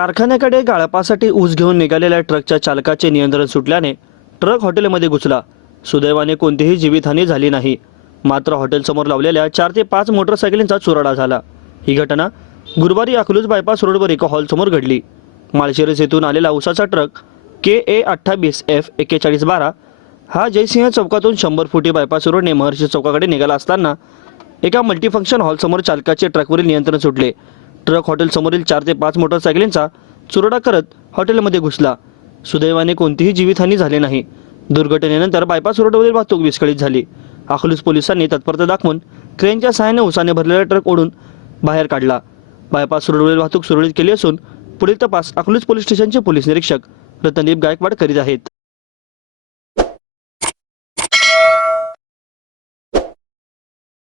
कारखान्याकडे गाळपासाठी ऊस घेऊन निघालेल्या ट्रकच्या चालकाचे नियंत्रण सुटल्याने ट्रक हॉटेलमध्ये घुसला। सुदैवाने कोणतीही जीवितहानी झाली नाही, मात्र हॉटेलसमोर लावलेल्या 4 ते 5 मोटरसायकलींचा चुराडा झाला। ही घटना गुरुवारी अकलूज बायपास रोडवर एका हॉलसमोर घडली। माळशिरस येथून आलेला ऊसाचा ट्रक KA 28F4112 हा जयसिंह चौकातून 100 फुटी बायपास रोडने महर्षी चौकाकडे निघाला असताना एका मल्टीफंक्शन हॉलसमोर चालकाचे ट्रकवरील नियंत्रण सुटले। ट्रक हॉटेलसमोरील 4 ते 5 मोटरसायकलींचा चुराडा करत हॉटेलमध्ये घुसला। सुदैवाने कोणतीही जीवितहानी झाली नाही। दुर्घटनेनंतर बायपास रोडवरील वाहतूक विस्कळीत झाली। अकलूज पोलिसांनी तत्परता दाखवून क्रेनच्या सहाय्याने उसाने भरलेला ट्रक ओढून बाहेर काढला। बायपास रोडवरील वाहतूक सुरळीत केली असून पुढील तपास अकलूज पोलीस स्टेशनचे पोलीस निरीक्षक रतनदीप गायकवाड करीत आहेत।